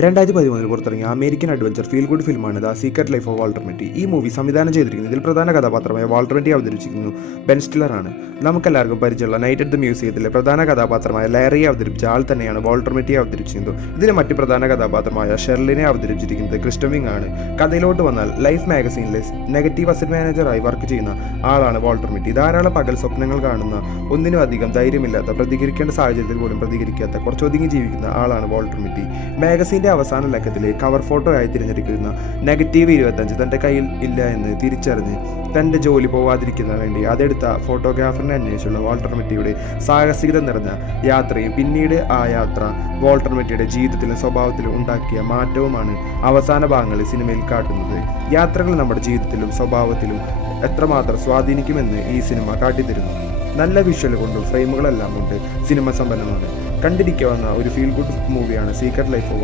2013 പുറത്തിറങ്ങിയ American adventure feel good ഫിലിമാണ് the secret life of Walter Mitty. ഈ movie സംവിധാനം ചെയ്തിരിക്കുന്നത് ഇതിൽ പ്രധാന കഥാപാത്രമായ വാൾട്ടർ മിറ്റി അവതരിപ്പിച്ചിരിക്കുന്നു ബെൻ സ്റ്റില്ലറാണ്. നമുക്കെല്ലാവർക്കും പരിചയമുള്ള നൈറ്റ് അറ്റ് ദ മ്യൂസിയത്തിലെ പ്രധാന കഥാപാത്രമായ ലാരിയെ അവതരിപ്പിച്ച ആൾ തന്നെയാണ് വാൾട്ടർ മിറ്റിയെ അവതരിപ്പിച്ചിരിക്കുന്നത്. ഇതിലെ മറ്റ് പ്രധാന കഥാപാത്രമായ ഷെർലിനെ അവതരിപ്പിച്ചിരിക്കുന്നത് ക്രിസ്റ്റൻ വിങ് ആണ്. കഥയിലോട്ട് വന്നാൽ ലൈഫ് മാഗസീനിലെ നെഗറ്റീവ് അസറ്റ് മാനേജറായി വർക്ക് ചെയ്യുന്ന ആളാണ് വാൾട്ടർ മിറ്റി. ധാരാളം പകൽ സ്വപ്നങ്ങൾ കാണുന്ന, ഒന്നിനും അധികം ധൈര്യമില്ലാത്ത, പ്രതികരിക്കേണ്ട സാഹചര്യത്തിൽ പോലും പ്രതികരിക്കാത്ത, കുറച്ചൊതുങ്ങി ജീവിക്കുന്ന ആളാണ് വാൾട്ടർ മിറ്റി. മാഗസീൻ്റെ അവസാന ലക്കത്തിലെ കവർ ഫോട്ടോ ആയി തിരഞ്ഞെടുക്കുന്ന നെഗറ്റീവ് 25 തൻ്റെ കയ്യിൽ ഇല്ല എന്ന് തിരിച്ചറിഞ്ഞ് തൻ്റെ ജോലി പോവാതിരിക്കുന്ന വേണ്ടി അതെടുത്ത ഫോട്ടോഗ്രാഫറിനെ അന്വേഷിച്ചുള്ള വാൾട്ടർ മിറ്റിയുടെ സാഹസികത നിറഞ്ഞ യാത്രയും പിന്നീട് ആ യാത്ര വാൾട്ടർ മിറ്റിയുടെ ജീവിതത്തിലും സ്വഭാവത്തിലും ഉണ്ടാക്കിയ മാറ്റവുമാണ് അവസാന ഭാഗങ്ങളിൽ സിനിമയിൽ കാട്ടുന്നത്. യാത്രകൾ നമ്മുടെ ജീവിതത്തിലും സ്വഭാവത്തിലും എത്രമാത്രം സ്വാധീനിക്കുമെന്ന് ഈ സിനിമ കാട്ടിത്തരുന്നു. നല്ല വിഷ്വൽ കൊണ്ടും ഫ്രെയിമുകളെല്ലാം കൊണ്ട് സിനിമ സമ്പന്നമാണ്. കണ്ടിരിക്കാവുന്ന ഒരു ഫീൽ ഗുഡ് മൂവിയാണ് സീക്രട്ട് ലൈഫ് ഓഫ്